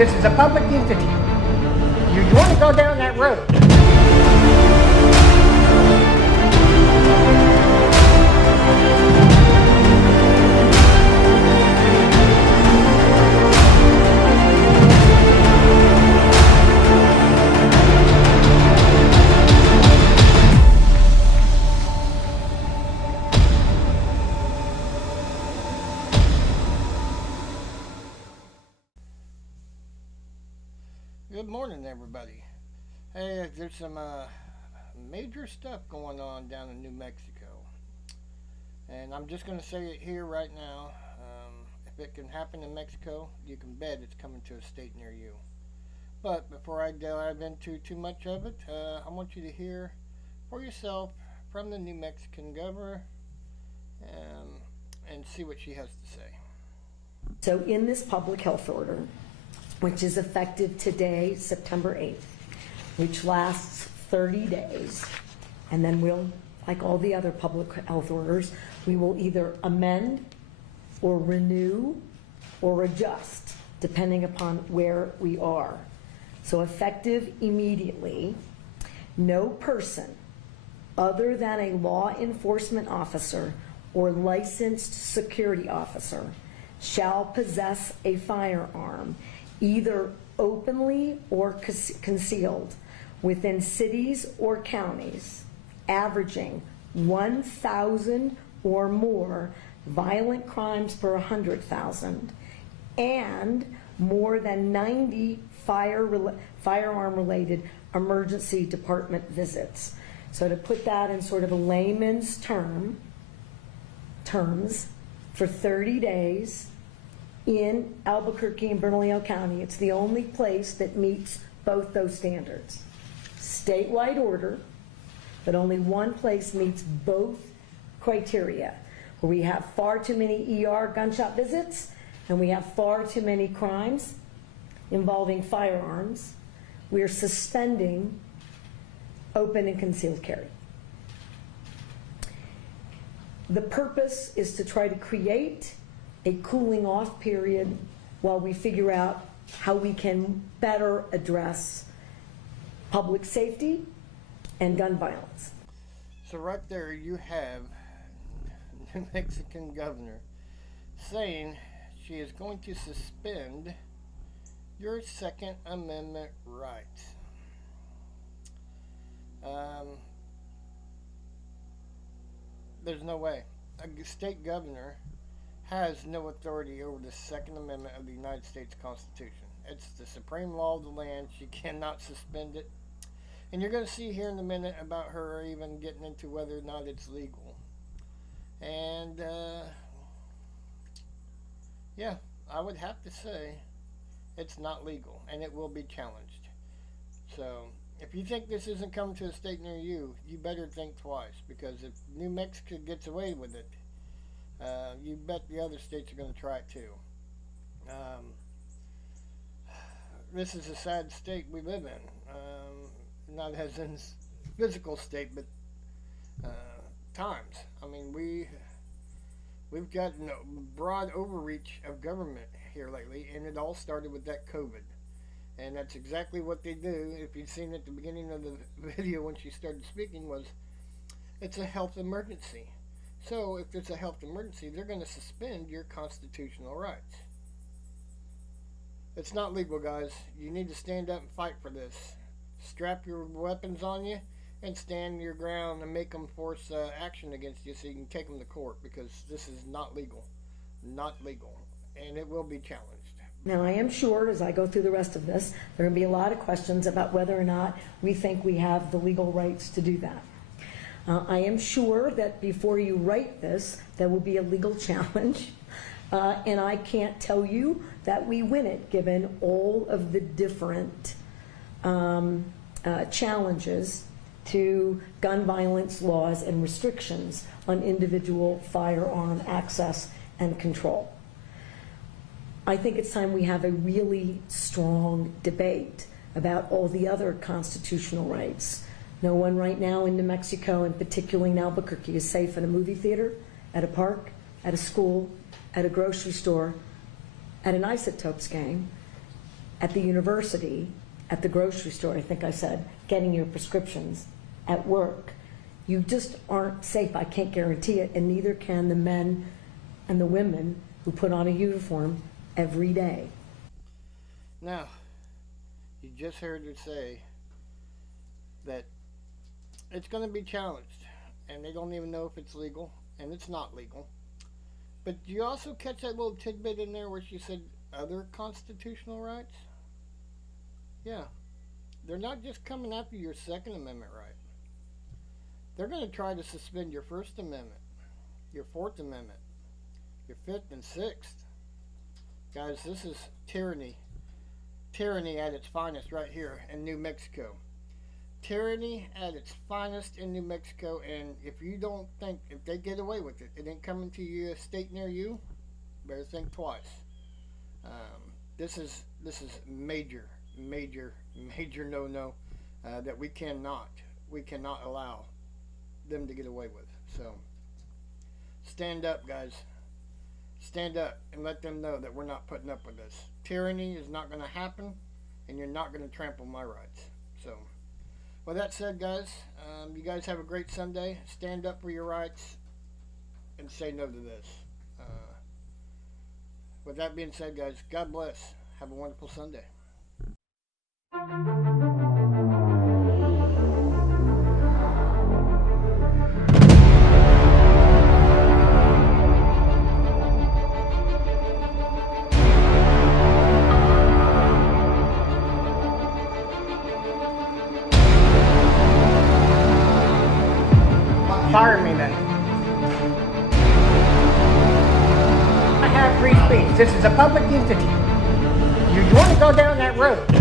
This is a public entity. You want to go down that road. Good morning, everybody. Hey, there's some major stuff going on down in New Mexico, and I'm just going to say it here right now. If it can happen in Mexico, you can bet it's coming to a state near you. But before I dive into too much of it, I want you to hear for yourself from the New Mexican governor and see what she has to say. So in this public health order, which is effective today, September 8th, which lasts 30 days. And then we'll, like all the other public health orders, we will either amend or renew or adjust, depending upon where we are. So effective immediately, no person other than a law enforcement officer or licensed security officer shall possess a firearm either openly or concealed within cities or counties averaging 1,000 or more violent crimes per 100,000 and more than 90 firearm-related emergency department visits. So to put that in sort of a layman's terms, for 30 days, in Albuquerque and Bernalillo County, it's the only place that meets both those standards. Statewide order, but only one place meets both criteria, where we have far too many ER gunshot visits and we have far too many crimes involving firearms. We are suspending open and concealed carry. The purpose is to try to create a cooling off period while we figure out how we can better address public safety and gun violence. So right there you have the Mexican governor saying she is going to suspend your Second Amendment rights. There's no way. A state governor has no authority over the Second Amendment of the United States Constitution. It's the supreme law of the land. She cannot suspend it. And you're going to see here in a minute about her even getting into whether or not it's legal. And, yeah, I would have to say it's not legal, and it will be challenged. So, if you think this isn't coming to a state near you, you better think twice, because if New Mexico gets away with it, you bet the other states are going to try it too. This is a sad state we live in. Not as in physical state, but times. I mean, we've got broad overreach of government here lately, and it all started with that COVID. And that's exactly what they do. If you've seen at the beginning of the video when she started speaking, was it's a health emergency. So if it's a health emergency, they're going to suspend your constitutional rights. It's not legal, guys. You need to stand up and fight for this. Strap your weapons on you and stand your ground and make them force action against you so you can take them to court, because this is not legal. Not legal. And it will be challenged. Now, I am sure as I go through the rest of this, there are going to be a lot of questions about whether or not we think we have the legal rights to do that. I am sure that before you write this, there will be a legal challenge, and I can't tell you that we win it, given all of the different challenges to gun violence laws and restrictions on individual firearm access and control. I think it's time we have a really strong debate about all the other constitutional rights. No one right now in New Mexico, and particularly in Albuquerque, is safe in a movie theater, at a park, at a school, at a grocery store, at an Isotopes game, at the university, at the grocery store, I think I said, getting your prescriptions, at work. You just aren't safe. I can't guarantee it, and neither can the men and the women who put on a uniform every day. Now, you just heard her say that it's going to be challenged, and they don't even know if it's legal, and it's not legal. But do you also catch that little tidbit in there where she said other constitutional rights? Yeah. They're not just coming after your Second Amendment right. They're going to try to suspend your First Amendment, your Fourth Amendment, your Fifth and Sixth. Guys, this is tyranny. Tyranny at its finest right here in New Mexico. Tyranny at its finest in New Mexico, and if you don't think, if they get away with it, it ain't coming to a state near you, better think twice. This is major no-no that we cannot allow them to get away with. So stand up, guys. Stand up and let them know that we're not putting up with this. Tyranny is not going to happen, and you're not going to trample my rights. So with that said, guys, you guys have a great Sunday. Stand up for your rights and say no to this. With that being said, guys, God bless. Have a wonderful Sunday. Fire me then. I have free speech. This is a public entity. You want to go down that road?